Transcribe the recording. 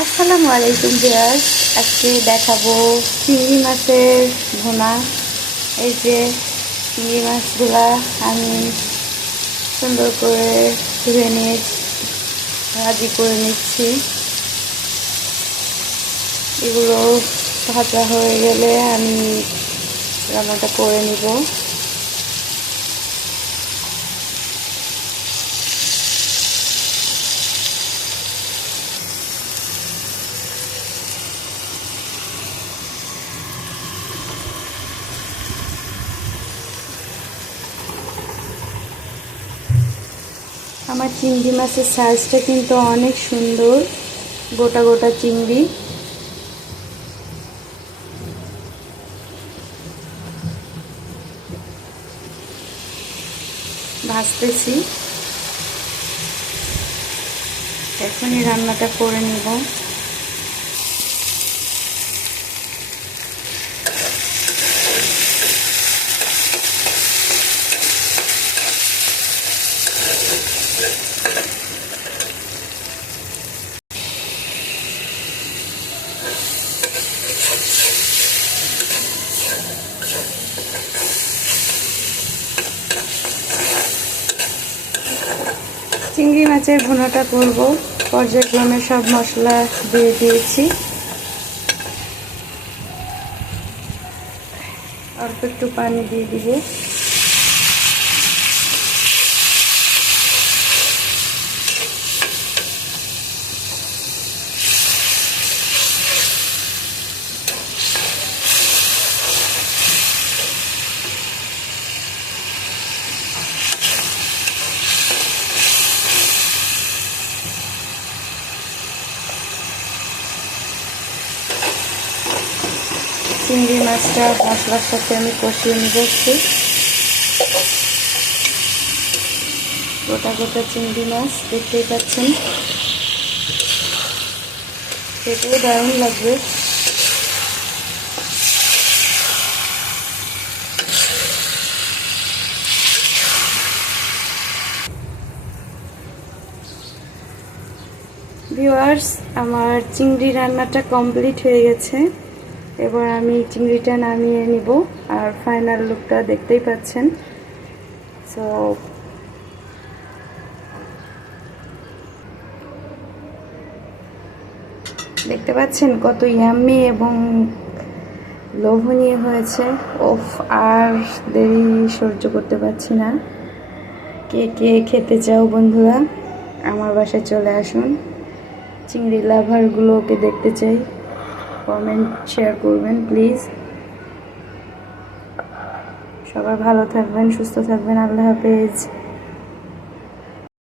আসসালামু আলাইকুম ভিউয়ার্স, আজকে দেখাবো চিংড়ি মাছের ভুনা। এই যে চিংড়ি মাছগুলা আমি সুন্দর করে ধুয়ে নিয়ে ভাজি করে নিচ্ছি। এগুলো ভাজা হয়ে গেলে আমি রান্নাটা করে নিব। আমার চিংড়ি মাছের সাইজটা কিন্তু অনেক সুন্দর, গোটা গোটা চিংড়ি। ভাজতেছি, এখনই রান্নাটা করে নিব। চিংড়ি মাছের ভুনাটা করব। পর্যায়ক্রমে সব মশলা দিয়ে দিয়েছি। অল্প একটু পানি দিয়ে দিব। চিংড়ি মাছটা মশলার সাথে আমি কষিয়ে নিচ্ছি। গোটা গোটা চিংড়ি মাছ দেখতেই পাচ্ছেন, খেতেও দারুণ লাগবে। ভিউয়ার্স, আমার চিংড়ি রান্নাটা কমপ্লিট হয়ে গেছে। এবার আমি চিংড়িটা নামিয়ে নিব, আর ফাইনাল লুকটা দেখতেই পাচ্ছেন। সো দেখতে পাচ্ছেন কত ইয়াম্মি এবং লোভনীয় হয়েছে। ওফ, আর দেরি সহ্য করতে পারছি না। কে কে খেতে চাও বন্ধুরা, আমার বাসায় চলে আসুন। চিংড়ি লাভারগুলোকে দেখতে চাই। কমেন্ট শেয়ার করবেন প্লিজ। সবাই ভালো থাকবেন, সুস্থ থাকবেন। আল্লাহ হাফেজ।